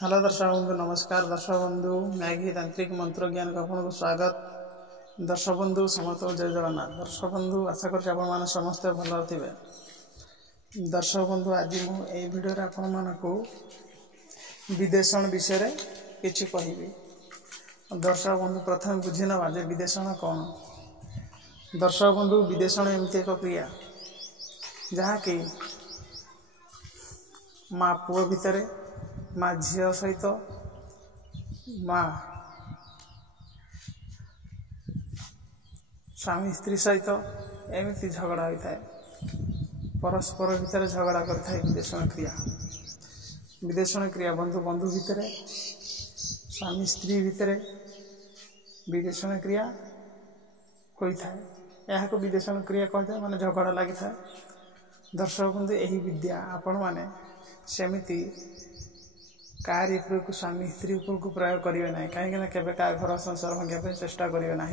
Hello दर्शक बंधु नमस्कार। दर्शक बंधु मैगी तांत्रिक मंत्र ज्ञान को आपको स्वागत। दर्शक बंधु समस्त जय जगन्नाथ। दर्शक बंधु आशा कर समस्ते भल थे। दर्शक बंधु आज मुझे भिडियो आपण मानक विदेशण विषय किछि कहबी। दर्शक बंधु प्रथम बुझी नवा जे विदेशण कौन। दर्शक बंधु विदेशण एमती एक क्रिया जहाँकि माँ पुओ भितर माँ झील सहित माँ स्वामी स्त्री सहित एमती झगड़ा होता है। परस्पर भितर झगड़ा करता है विदेशण क्रिया। विदेशण क्रिया बंधु बंधु भितर स्वामी स्त्री भितर विदेशण क्रिया होता है। यह विदेशण क्रिया कहते माने झगड़ा लगी था। दर्शक बंधु यही विद्या आपण माने सेमिति कार उपरकू स्वामी स्त्री उपरकू प्रयोग करेंगे ना। कहीं केवे का घर संसार भांगा चेष्टा करेंगे ना।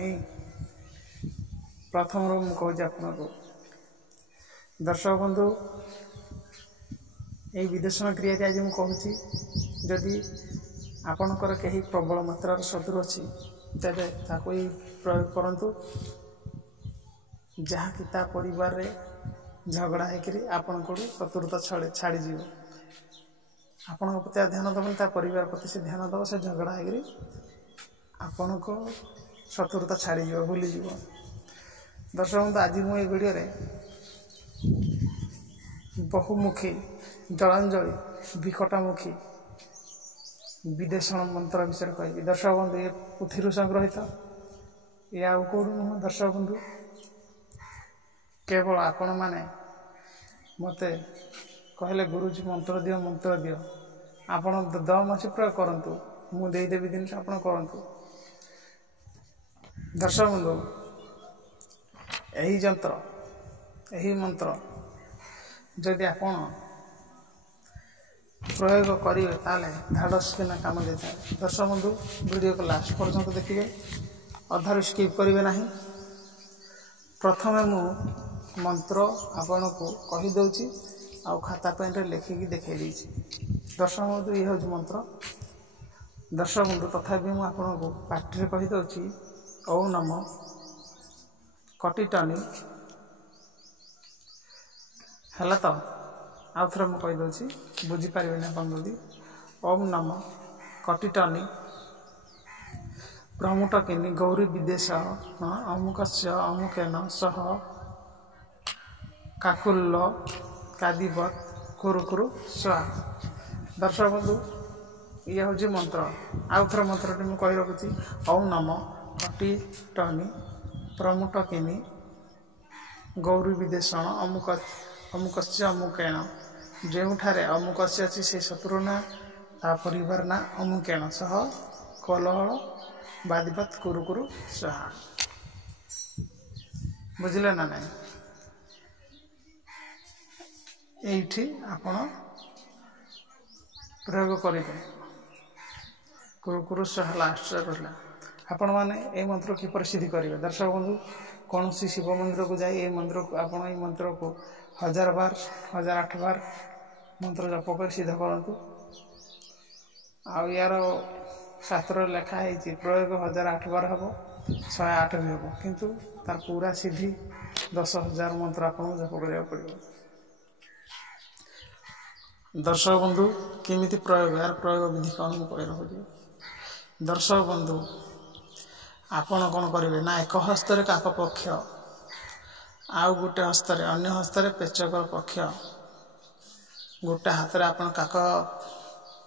प्रथम रू मुझे आपको दर्शक बंधु यही विदेशण क्रिया आज मुझे कहूँ जदि आपणकर कहीं प्रबल मात्रार शत्रु अच्छी तेरे ताको ही प्रयोग करंतु जहाँकि ता परिवार रे झगड़ा होकर आपण को शत्रुता छाड़ी जीव। आपण प्रति ध्यान दबन परिवार प्रति से ध्यान दब से झगड़ा होकर आपण को शत्रुता छाड़ी जीव भूली जीव। दर्शक बंधु आज मुझे वीडियो रे बहुमुखी जलांजलि विकटमुखी विदेशण मंत्र विषय कहि। दर्शक बंधु ये पुथी संग्रहित या कौन नुह। दर्शक बंधु केवल आपण माने मते कहले गुरुजी मंत्र दियो आपण दम अच्छी प्रयोग करंतु मु देदेवी जिन आपण करंतु। दर्शक बंधु यही जंत्र यही मंत्र जदि आपण प्रयोग करेंगे ताले धाड़स किना काम देता है। दर्शक बंधु वीडियो को लास्ट पर्यंत देखिए, अधारू स्किप करेंगे ना। प्रथमे मु मंत्र आपण को कहीदे आउ खाता पेन रे लिखिकी देखई देछि। दर्शक बंधु ये हूँ मंत्र। दर्शक बंधु तथापि मुझे आपन को पार्टी कहीदे ओम नमो कटिटनी है तो आउ थे मुझे कहीदे बुझीपारे ना बंधु। ओम नमो कटिटनी प्रमुटकिनी गौरी विदेश अमुकस्य अमुकेन सह काकुल्ल कादिवत कुरु कुरु स्वाहा। दर्शक बंधु ये हूँ मंत्र। आउ थे मंत्र मुझे कही रखुच्छी ओम नमो कटिटनी प्रमुटकिनी गौरी विदेशण अमुकस्य अमुकेण। जोठारे अमुकस्य अच्छी से शत्रु ना ता परिवार ना अमुकेण सह कलह बादिवत कुरु कुरु स्वाहा। बुझिले ना नहीं। एठी आपण प्रयोग करेंगे कुरु कुरु स्वाहा लास्ट रहा। आपण मैंने ये मंत्र किपर सिद्धि करेंगे। दर्शक बंधु कौन सी शिव मंदिर को जाए ये मंत्र को आपण ये मंत्र को 1000 बार 1008 बार मंत्र जप कर सिद्ध करंतु। आउ यार शास्त्र लेखा है प्रयोग 1008 बार हम 108 भी हम किंतु तार पूरा सिद्धि 10,000 मंत्र आपको जप करा पड़ो। दर्शक बंधु किमिति प्रयोग यार प्रयोग विधि कौन कही रखुच्छी। दर्शक बंधु आपण कौन करेंगे ना एक हस्तर काक पक्ष आउ गोटे हस्तर अन्य हस्तर पेचकर पक्ष गोटे हाथ में आपण काक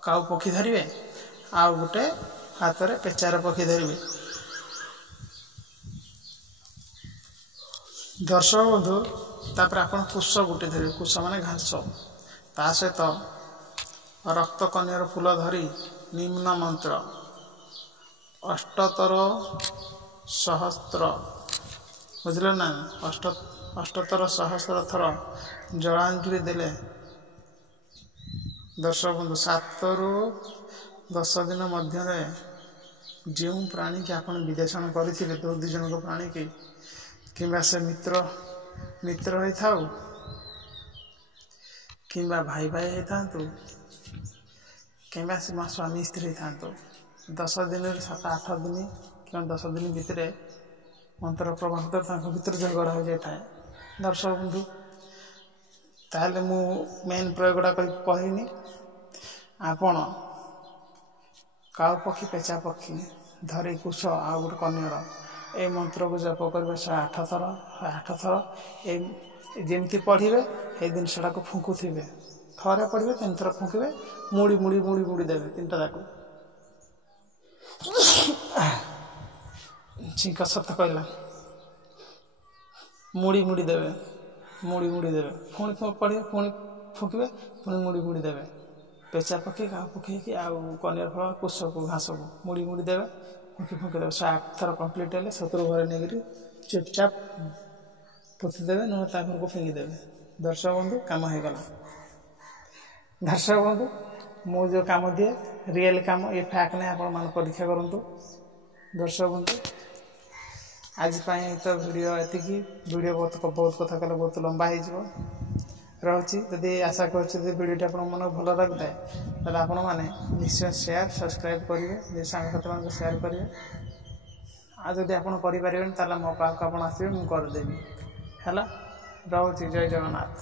काउ पक्षी धरिवे आउ गोटे हाथ में पेचार पक्षी धरिवे। दर्शक बंधु तापर आपण कुश गोटे धरिवे। कुश माने घास ता सहित रक्त कन्यार फूल धरी निम्न मंत्र अष्टतर सहस्त्र बुझल ना अष्टतर सहस्र थर जलांजलि देले। दर्शक बंधु 7 ରୁ 10 दिन मध्य जो प्राणी की आप विदेशण करते दो जन प्राणी की कि से मित्र होता कि भाई भाई होता କିମ୍ବା ସ୍ୱାମୀ ସ୍ତ୍ରୀ ଥାନ୍ତୁ 10 ଦିନରୁ 7-8 ଦିନ କିମ୍ବା 10 ଦିନ ଭିତରେ ମନ୍ତ୍ର ପ୍ରଭାବିତ ତାଙ୍କ ଭିତରେ ଝଗଡ଼ା ହୋଇଯାଇଥାଏ ଦର୍ଶକ ବନ୍ଧୁ। ତାହେଲେ ମୁଁ ମେନ୍ ପ୍ରୟୋଗଟା କହିନି। ଆପଣ କାଉ ପକ୍ଷୀ ପେଚା ପକ୍ଷୀ ଧରି କୁଶ ଆଉ ଗୋଟେ କନ୍ୟର এই ମନ୍ତ୍ରକୁ ଜପ କରିବେ 108 ଥର। 8 ଥର ଯେମିତି ପଢ଼ିବେ এই ଜିନିଷଟାକୁ ଫୁଙ୍କୁଥିବେ। ଥରେ ପଢ଼ିବେ 3 ଥର ଫୁଙ୍କିବେ, ମୁଡ଼ି ମୁଡ଼ି ମୁଡ଼ି ମୁଡ଼ି ଦେବେ 3ଟା ଯାକ। ଛିଙ୍କ ସତ କହିଲା, ମୁଡ଼ି ମୁଡ଼ି ଦେବେ, ମୁଡ଼ି ମୁଡ଼ି ଦେବେ, ପୁଣି ପଢ଼ିବେ, ପୁଣି ଫୁଙ୍କିବେ, ପୁଣି ମୁଡ଼ି ମୁଡ଼ି ଦେବେ। ପେଚା ପକ୍ଷୀ କାଉ ପକ୍ଷୀ ଆଉ କନିଅର ଫଳ କୁଶକୁ ଘାସକୁ ମୁଡ଼ି ମୁଡ଼ି ଦେବେ, ଫୁଙ୍କି ଫୁଙ୍କି ଦେବେ। 108 ଥର କମ୍ପ୍ଲିଟ୍ ହେଲେ 70 ଘରେ ନେଇକରି ଚୁପଚାପ ପୋତି ଦେବେ, ନହେଲେ ତା ଘରକୁ ଫିଙ୍ଗିଦେବେ। ଦର୍ଶକ ବନ୍ଧୁ କାମ ହେଇଗଲା। ଦର୍ଶକ ବନ୍ଧୁ ମୁଁ ଯେଉଁ କାମ ଦିଏ ରିଏଲ୍ କାମ, ଏ ଫ୍ୟାକ୍ଟ ନେଇ ଆପଣମାନେ ପରୀକ୍ଷା କରନ୍ତୁ। ଦର୍ଶକ ବନ୍ଧୁ ଆଜି ପାଇଁ ତ ଭିଡ଼ିଓ ଏତିକି। ଭିଡ଼ିଓ ବହୁତ କଥା କଲେ ବହୁତ ଲମ୍ବା ହେଇଯିବ। ରହୁଛି। ଯଦି ଆଶା କରୁଛି ଯଦି ଭିଡ଼ିଓଟି ଆପଣଙ୍କ ମନକୁ ଭଲ ଲାଗୁଥାଏ ତାହେଲେ ଆପଣମାନେ ନିଶ୍ଚୟ ସେୟାର ସବସ୍କ୍ରାଇବ୍ କରିବେ, ନିଜ ସାଙ୍ଗସାଥିମାନଙ୍କୁ ସେୟାର କରିବେ। ଆଉ ଯଦି ଆପଣ କରିପାରିବେନି ତାହେଲେ ମୋ ପାଖକୁ ଆପଣ ଆସିବେ, ମୁଁ କରିଦେବି। ହେଲା, ରହୁଛି। ଜୟ ଜଗନ୍ନାଥ।